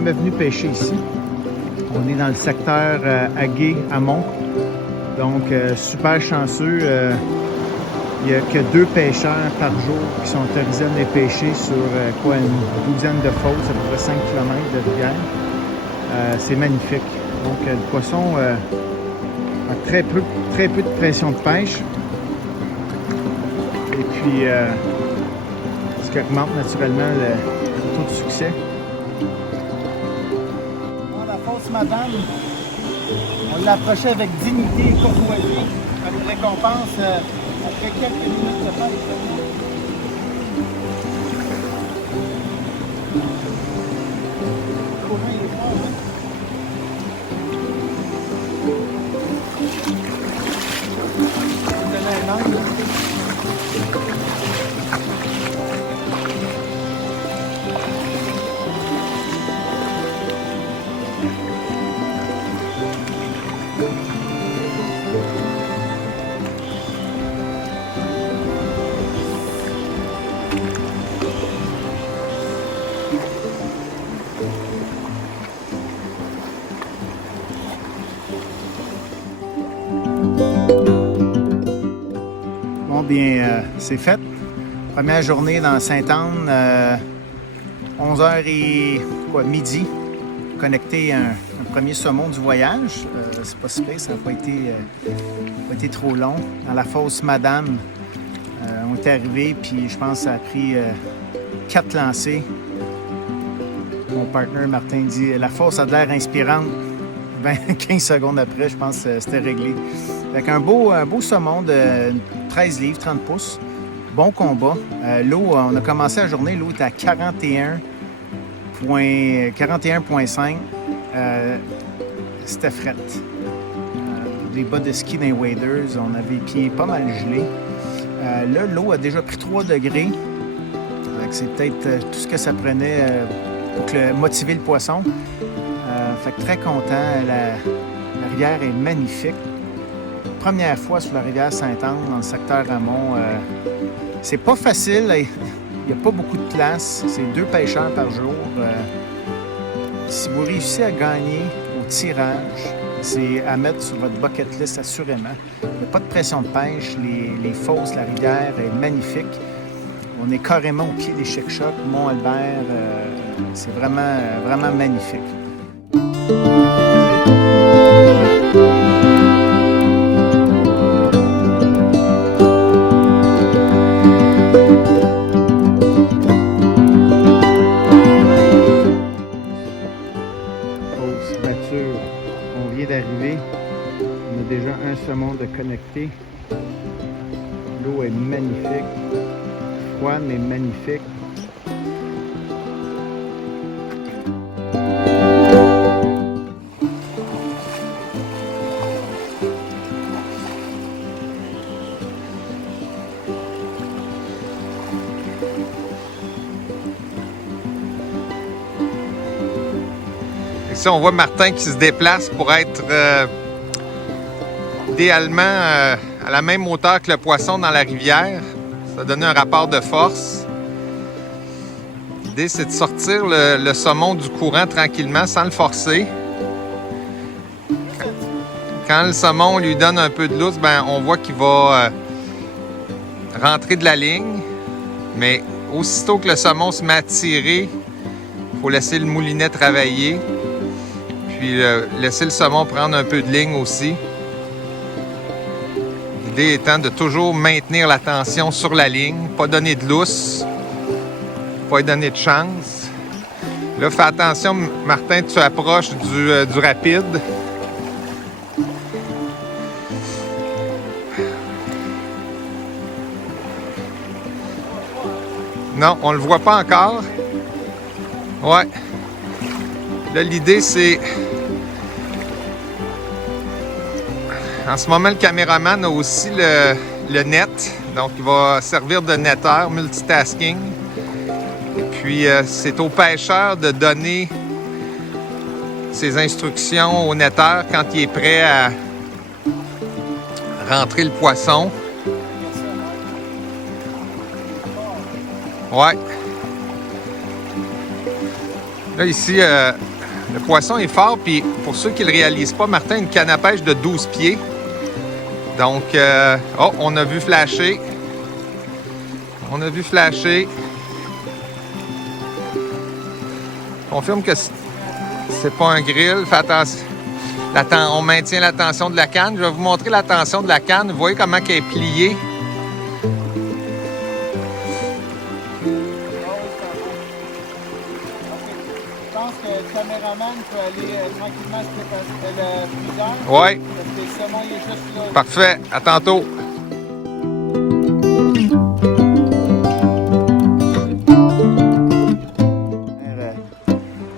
jamais venu pêcher ici. On est dans le secteur Aguet-Hamon. Donc, super chanceux. Il n'y a que 2 pêcheurs par jour qui sont autorisés à venir pêcher sur une douzaine de fosses, à peu près 5 km de rivière. C'est magnifique. Donc, le poisson a très peu de pression de pêche. Et puis, ce qui augmente naturellement le taux de succès. La fausse madame, on l'approchait avec dignité et courtoisie. Comme récompense, après quelques minutes de pêche. Le courant est fort, hein? Bon, bien, c'est fait. Première journée dans Sainte-Anne, 11h et midi, connecté un premier saumon du voyage. C'est pas si pire, ça n'a pas été trop long. Dans la fosse Madame, on est arrivé, puis je pense que ça a pris 4 lancers. Mon partenaire Martin dit « La fosse a de l'air inspirante ». 15 secondes après, je pense que c'était réglé. Avec un beau saumon de 13 livres, 30 pouces. Bon combat. L'eau, on a commencé la journée, l'eau était à 41,5. C'était fret. Des bas de ski dans les waders, on avait les pieds pas mal gelés. Là, l'eau a déjà pris 3 degrés. C'est peut-être tout ce que ça prenait pour motiver le poisson. Fait que très content. La rivière est magnifique. Première fois sur la rivière Sainte-Anne, dans le secteur Hamon. C'est pas facile. Il n'y a pas beaucoup de place. C'est 2 pêcheurs par jour. Si vous réussissez à gagner au tirage, c'est à mettre sur votre bucket list assurément. Il n'y a pas de pression de pêche. Les fosses, la rivière est magnifique. On est carrément au pied des Chic-Chocs, Mont-Albert. C'est vraiment magnifique. Fausse mature. On vient d'arriver. On a déjà un saumon de connecté. L'eau est magnifique. Froide mais magnifique. Ici, on voit Martin qui se déplace pour être idéalement à la même hauteur que le poisson dans la rivière. Ça donne un rapport de force. L'idée, c'est de sortir le saumon du courant tranquillement sans le forcer. Quand le saumon lui donne un peu de lousse, on voit qu'il va rentrer de la ligne. Mais aussitôt que le saumon se met à tirer, il faut laisser le moulinet travailler. Puis laisser le saumon prendre un peu de ligne aussi. L'idée étant de toujours maintenir la tension sur la ligne, pas donner de lousse, pas lui donner de chance. Là, fais attention, Martin, tu approches du rapide. Non, on le voit pas encore. Ouais. Là, l'idée, c'est... En ce moment, le caméraman a aussi le net. Donc, il va servir de netteur, multitasking. Et puis, c'est au pêcheur de donner ses instructions au netteur quand il est prêt à rentrer le poisson. Ouais. Là, ici, Le poisson est fort, puis pour ceux qui ne le réalisent pas, Martin a une canne à pêche de 12 pieds. Donc, oh, on a vu flasher. On a vu flasher. Confirme que c'est pas un grill. Fais attention. On maintient la tension de la canne. Je vais vous montrer la tension de la canne. Vous voyez comment elle est pliée. Je pense que le caméraman peut aller tranquillement se préparer le friseur. Oui. Parce que le saumon il est juste là. Parfait. À tantôt.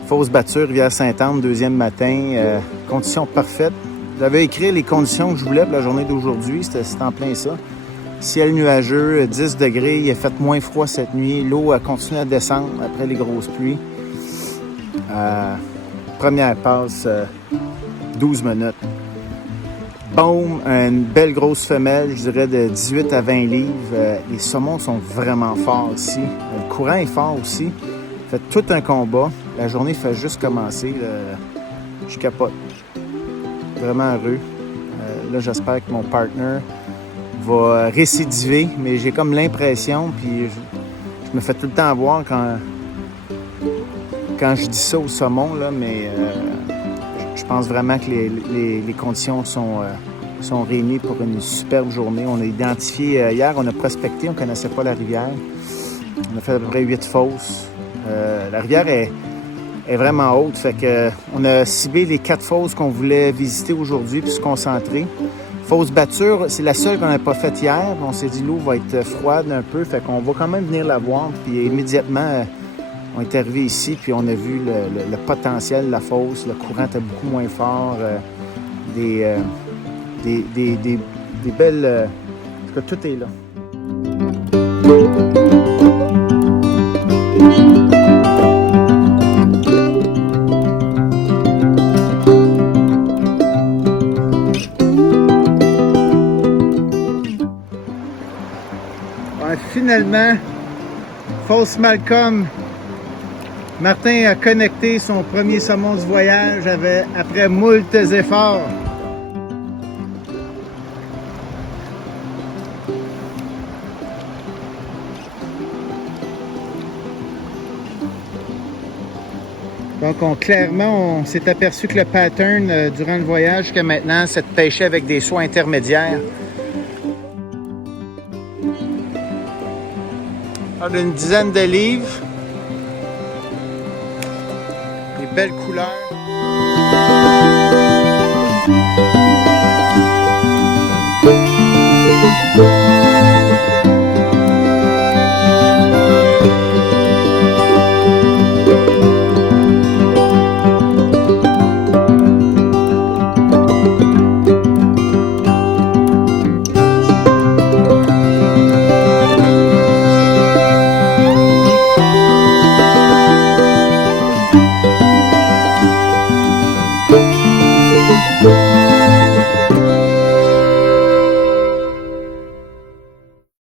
Fausse batture, Rivière-Sainte-Anne, deuxième matin. Conditions parfaites. J'avais écrit les conditions que je voulais pour la journée d'aujourd'hui. C'était en plein ça. Ciel nuageux, 10 degrés. Il a fait moins froid cette nuit. L'eau a continué à descendre après les grosses pluies. Première passe, 12 minutes. Boom! Une belle grosse femelle, je dirais de 18 à 20 livres. Les saumons sont vraiment forts ici. Le courant est fort aussi. Fait tout un combat. La journée fait juste commencer. Je capote. Vraiment heureux. Là, j'espère que mon partner va récidiver, mais j'ai comme l'impression, puis je me fais tout le temps avoir quand je dis ça au saumon, là, mais je pense vraiment que les conditions sont réunies pour une superbe journée. On a identifié, hier, on a prospecté, on ne connaissait pas la rivière. On a fait à peu près 8 fosses. La rivière est vraiment haute, fait que on a ciblé les 4 fosses qu'on voulait visiter aujourd'hui puis se concentrer. Fosse batture, c'est la seule qu'on n'a pas faite hier. On s'est dit l'eau va être froide un peu, fait qu'on va quand même venir la voir. Puis immédiatement, on est arrivé ici, puis on a vu le potentiel de la fosse. Le courant était beaucoup moins fort. Des belles... en tout cas, tout est là. Finalement, Fosse Malcolm, Martin a connecté son premier saumon du voyage après moult efforts. Donc clairement, on s'est aperçu que le pattern durant le voyage jusqu'à maintenant, c'est de pêcher avec des soies intermédiaires. On a une dizaine de livres. Des belles couleurs.